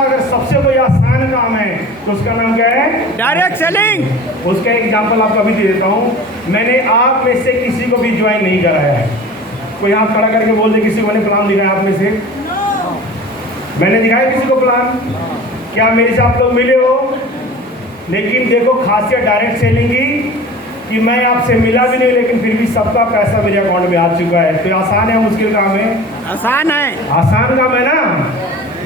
अगर सबसे कोई आसान काम है तो उसका नाम क्या है? Direct selling. उसका एग्जाम्पल आपको अभी दे देता हूँ। मैंने आप में से किसी को भी ज्वाइन नहीं कराया है। कोई हाथ खड़ा करके बोल दे किसी को मैंने प्लान दिखाया आप में से? मैंने दिखाया किसी को प्लान? क्या मेरे से आप लोग मिले हो? लेकिन देखो खासियत डायरेक्ट सेलिंग की कि मैं आपसे मिला भी नहीं लेकिन फिर भी सबका पैसा मेरे अकाउंट में आ चुका है। तो आसान है मुश्किल काम है? आसान है। आसान काम है ना।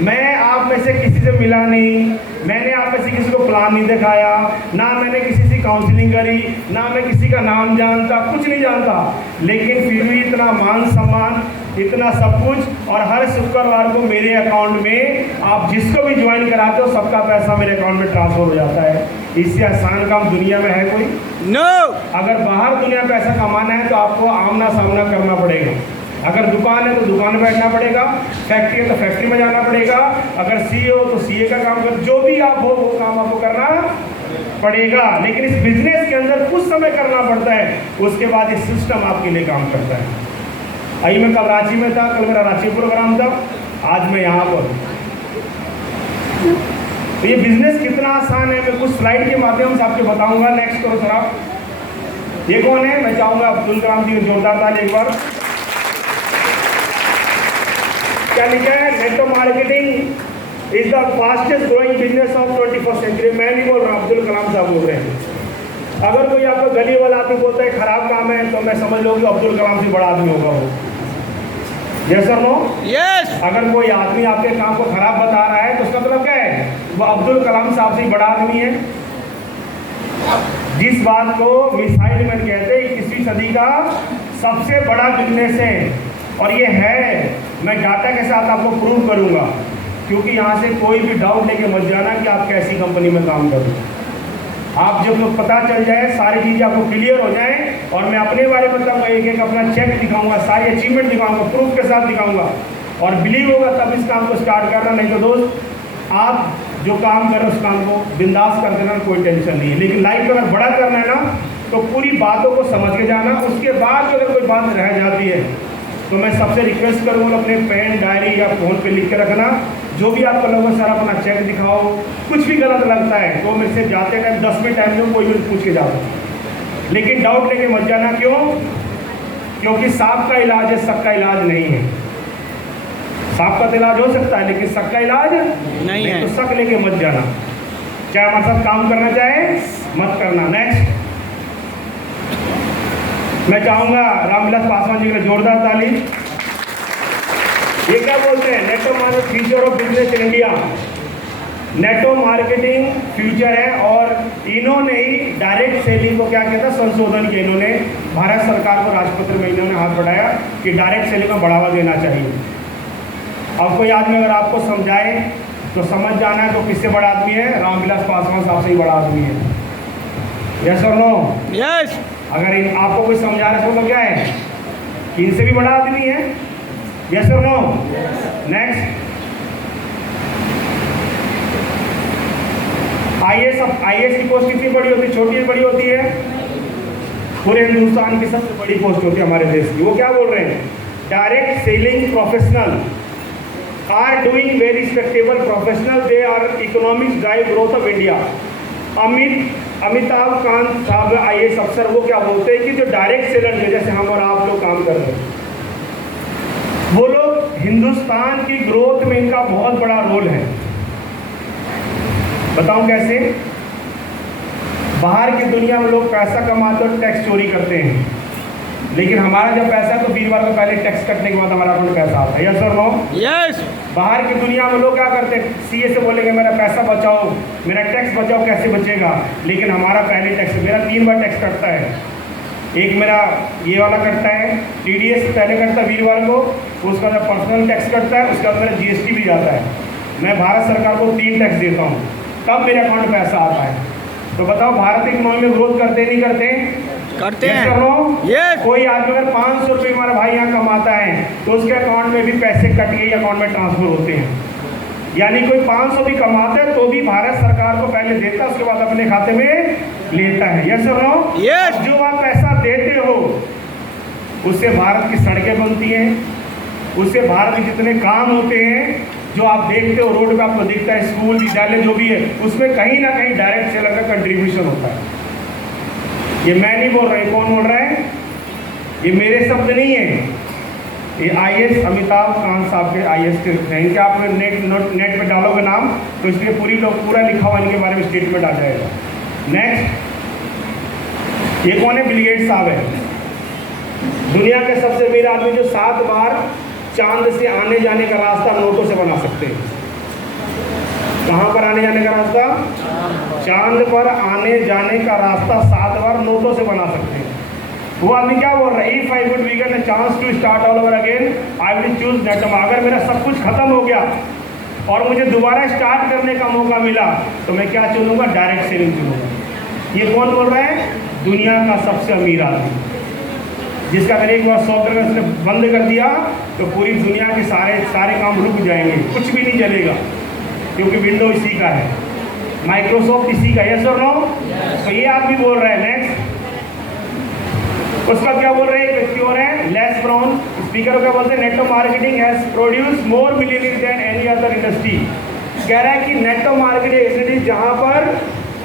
मैं आप में से किसी से मिला नहीं, मैंने आप में से किसी को प्लान नहीं दिखाया, ना मैंने किसी से काउंसलिंग करी, ना मैं किसी का नाम जानता, कुछ नहीं जानता, लेकिन फिर भी इतना मान सम्मान, इतना सब कुछ, और हर शुक्रवार को मेरे अकाउंट में आप जिसको भी ज्वाइन कराते हो सबका पैसा मेरे अकाउंट में ट्रांसफर हो जाता है। इससे आसान काम दुनिया में है कोई? नो। अगर बाहर दुनिया में पैसा कमाना है तो आपको आमना सामना करना पड़ेगा। अगर दुकान है तो दुकान में बैठना पड़ेगा, फैक्ट्री है तो फैक्ट्री में जाना पड़ेगा, अगर सीए हो तो सीए का काम कर, जो भी आप हो वो काम आपको करना पड़ेगा। लेकिन इस बिजनेस के अंदर कुछ समय करना पड़ता है, उसके बाद ये सिस्टम आपके लिए काम करता है। आइए, मैं कल रांची में था, कल मेरा रांची प्रोग्राम था, आज मैं यहाँ पर। तो ये बिजनेस कितना आसान है मैं कुछ स्लाइड के माध्यम से आपको बताऊंगा। नेक्स्ट करो सर आप। ये कौन है? मैं चाहूंगा अब्दुल कलाम जी को जोरदार ताली एक बार। क्या लिखा है? Network marketing is the fastest growing business of 21st century. मैं नहीं बोल रहा, अब्दुल कलाम साहब बोल रहे हैं। अगर कोई आपको गली वाला आदमी बोलता है खराब काम है तो मैं समझ लो कि अब्दुल कलाम से बड़ा आदमी होगा वो। यस और नो? यस। अगर कोई आदमी आपके काम को खराब बता रहा है तो उसका मतलब क्या है? वो अब्दुल कलाम साहब से बड़ा आदमी है। जिस बात को मिसाइल मैन कहते हैं 21वीं सदी का सबसे बड़ा बिजनेस है, और ये है, मैं डाटा के साथ आपको प्रूव करूंगा, क्योंकि यहाँ से कोई भी डाउट लेके मत जाना कि आप कैसी कंपनी में काम करो। आप जब तो पता चल जाए, सारी चीज़ें आपको क्लियर हो जाए, और मैं अपने बारे में बताऊँगा, एक एक अपना चेक दिखाऊंगा, सारी अचीवमेंट दिखाऊंगा, प्रूफ के साथ दिखाऊंगा, और बिलीव होगा तब इस काम को स्टार्ट करना। नहीं तो दोस्त, आप जो काम कर रहे हो उस काम को बिंदास कर देना, कोई टेंशन नहीं है। लेकिन लाइफ में अगर बड़ा करना है ना तो पूरी बातों को समझ के जाना। उसके बाद जो अगर कोई बात रह जाती है तो मैं सबसे रिक्वेस्ट करूँगा अपने पेन डायरी या फ़ोन पे लिख के रखना। जो भी आपका लोगों सर अपना चेक दिखाओ, कुछ भी गलत लगता है तो मेरे से जाते टाइम 10 मिनट टाइम दो, कोई भी पूछ के जाओ, लेकिन डाउट लेके मत जाना। क्यों? क्योंकि सांप का इलाज है, सबका इलाज नहीं है। सांप का तो इलाज हो सकता है लेकिन सबका इलाज नहीं है। तो शक लेके मत जाना, चाहे हमारे साथ काम करना चाहे मत करना। नेक्स्ट, मैं चाहूंगा रामविलास पासवान जी का जोरदार ताली। ये क्या बोलते हैं? Network marketing future of business in India. Network marketing future है, और इन्होंने ही डायरेक्ट सेलिंग को क्या कहता है, संशोधन किया। इन्होंने भारत सरकार को राजपत्र में इन्होंने हाथ बढ़ाया कि डायरेक्ट सेलिंग को बढ़ावा देना चाहिए। अब कोई आदमी अगर आपको समझाए तो समझ जाना है तो किससे बड़ा आदमी है? रामविलास पासवान साहब से ही बड़ा आदमी है। यस और नो? यस। अगर इन आपको कोई समझा रहा है तो क्या है कि इनसे भी बड़ा आदमी है? यस और नो? नेक्स्ट, आईएएस की पोस्ट कितनी बड़ी होती है? छोटी बड़ी होती है? पूरे हिंदुस्तान की सबसे बड़ी पोस्ट होती है हमारे देश की। वो क्या बोल रहे हैं? Direct selling professional are doing very respectable professional, they are economic drive growth of India. Amitabh Kant साहब आईएएस अफसर, वो क्या बोलते हैं कि जो डायरेक्ट सेलर है, जैसे हम और आप लोग काम कर रहे हैं, वो लोग हिंदुस्तान की ग्रोथ में इनका बहुत बड़ा रोल है। बताऊं कैसे? बाहर की दुनिया में लोग पैसा कमाते और टैक्स चोरी करते हैं, लेकिन हमारा जब पैसा तो वीरवार को पहले टैक्स कटने के बाद हमारा अकाउंट में पैसा आता है। यस और नो? यस। बाहर की दुनिया में लोग क्या करते हैं? सीए से बोलेंगे मेरा पैसा बचाओ, मेरा टैक्स बचाओ, कैसे बचेगा? लेकिन हमारा पहले टैक्स, मेरा 3 बार टैक्स कटता है। एक मेरा ये वाला कटता है, टीडीएस पहले कटता है वीरवार को, उसका बाद पर्सनल टैक्स कटता है, उसके बाद मेरा जीएसटी भी जाता है। मैं भारत सरकार को 3 टैक्स देता हूँ, तब मेरे अकाउंट में पैसा आता है। तो बताओ भारत इकोनॉमी में ग्रोथ करते नहीं करते? करते हैं। yes. कोई आदमी अगर 500 रुपये हमारा भाई यहाँ कमाता है तो उसके अकाउंट में भी पैसे कट के अकाउंट में ट्रांसफर होते हैं। यानी कोई 500 भी कमाता है तो भी भारत सरकार को पहले देता है, उसके बाद अपने खाते में लेता है। यस और नो? यस। जो आप पैसा देते हो उससे भारत की सड़कें बनती हैं, उससे भारत के जितने काम होते हैं जो आप देखते हो रोड पे आपको दिखता है, स्कूल विद्यालय जो भी है, उसमें कहीं ना कहीं डायरेक्ट सेलर का कंट्रीब्यूशन होता है। ये मैं नहीं बोल रहा, कौन बोल रहा है? ये मेरे शब्द नहीं है, ये IAS अमिताभ कांत साहब के IAS के हैं। इनके आप नेट पे डालोगे नाम तो इसलिए पूरा लिखा हुआ इनके बारे में स्टेटमेंट आ जाएगा। नेक्स्ट, ये कौन है? बिल गेट्स साहब है, दुनिया के सबसे अमीर आदमी जो 7 बार चांद से आने जाने का रास्ता नोटों से बना सकते हैं। कहाँ पर आने जाने का रास्ता? चांद पर आने जाने का रास्ता 7 बार नोटों से बना सकते हैं। वो आदमी क्या बोल रहा है? If I would be get a chance to start all over again I will choose नेटम। अगर मेरा सब कुछ खत्म हो गया और मुझे दोबारा स्टार्ट करने का मौका मिला तो मैं क्या चुनूंगा? डायरेक्ट सेलिंग चुनूंगा। ये कौन बोल रहा है? दुनिया का सबसे अमीर आदमी, जिसका अगर एक बार सॉफ्टवेयर उसने बंद कर दिया तो पूरी दुनिया के सारे काम रुक जाएंगे, कुछ भी नहीं चलेगा, क्योंकि विंडो इसी का है, माइक्रोसॉफ्ट इसी का। यस और नो? तो ये आदमी बोल रहा है। नेक्स्ट, उसका क्या बोल रहे हैं? व्यक्ति और है लेस ब्राउन स्पीकर क्या बोलते हैं? Network marketing has produce more millionaire than any other industry. कह रहा है कि नेटवर्क मार्केटिंग इंडस्ट्री जहां पर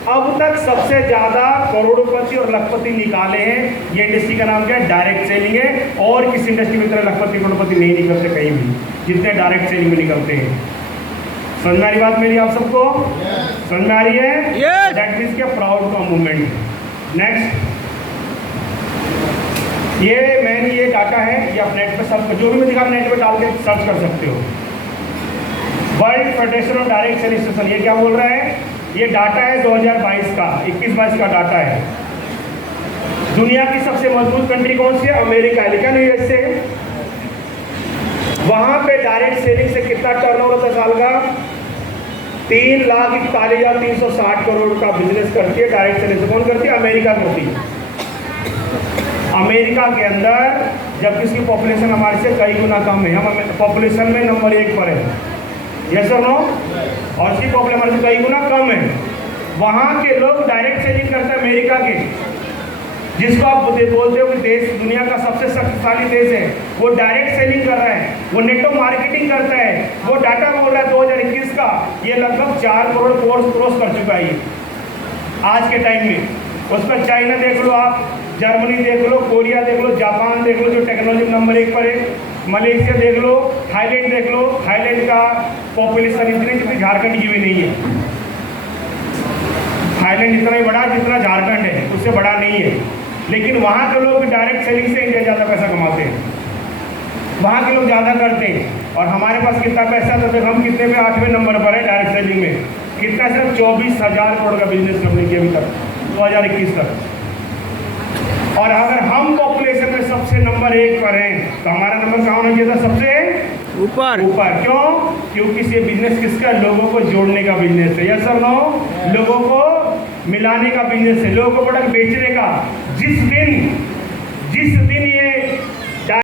अब तक सबसे ज़्यादा करोड़पति और लखपति निकाले हैं, ये इंडस्ट्री का नाम क्या है? डायरेक्ट सेलिंग है। और किसी इंडस्ट्री में इतना लखपति करोड़पति नहीं निकलते कहीं भी, जितने डायरेक्ट सेलिंग में निकलते हैं। समझ में आ रही बात मेरी आप सबको? समझ में आ रही है? दैट मीन्स क्या? प्राउड का मूवमेंट। नेक्स्ट, ये डाटा है, ये आप नेट पे सर्च, जो भी मैं दिखा नेट पे डाल के सर्च कर सकते हो। World federation of direct selling association, ये क्या बोल रहा है? ये डाटा है 2022 का, 21-22 का डाटा है। दुनिया की सबसे मजबूत कंट्री कौन सी है? अमेरिका है, लेकिन USA। वहां पे डायरेक्ट सेलिंग से कितना टर्नओवर होता है साल का? 3,41,360 करोड़ का बिजनेस करती है डायरेक्ट सेलिंग से। कौन करती है? अमेरिका करती है। अमेरिका के अंदर जबकि उसकी पॉपुलेशन हमारे से कई गुना कम है, हम पॉपुलेशन में नंबर 1 पर है। यस और नो? और उसकी पॉपुलेशन हमारे से कई गुना कम है। वहाँ के लोग डायरेक्ट सेलिंग करते हैं अमेरिका के, जिसको आप बोलते हो कि देश दुनिया का सबसे शक्तिशाली देश है, वो डायरेक्ट सेलिंग कर रहा है, वो नेटवर्क मार्केटिंग करता है। वो डाटा बोल रहा है 2021 का, ये लगभग 4 करोड़ क्रॉस कर चुका है आज के टाइम में। उसमें चाइना देख लो आप, जर्मनी देख लो, कोरिया देख लो, जापान देख लो जो टेक्नोलॉजी नंबर 1 पर है, मलेशिया देख लो, थाईलैंड देख लो। थाईलैंड का पॉपुलेशन इतनी जितनी झारखंड की भी नहीं है। थाईलैंड इतना ही बड़ा जितना झारखंड है, उससे बड़ा नहीं है। लेकिन वहाँ के लोग डायरेक्ट सेलिंग से इंडिया ज़्यादा पैसा कमाते हैं, वहाँ के लोग ज़्यादा करते हैं। और हमारे पास कितना पैसा था? तो हम कितने पे? 8वें नंबर पर है डायरेक्ट सेलिंग में। कितना? सिर्फ 24,000 करोड़ का बिजनेस हमने किया अभी तक 2021 तक। और अगर हम पॉपुलेशन में सबसे नंबर 1 पर हैं तो हमारा नंबर कहाँ होना चाहिए था? सबसे ऊपर। क्यों? क्योंकि ये बिजनेस किसका? लोगों को जोड़ने का बिजनेस है। यस और नो? लोगों को मिलाने का बिजनेस है, लोगों को प्रोडक्ट बेचने का। जिस दिन ये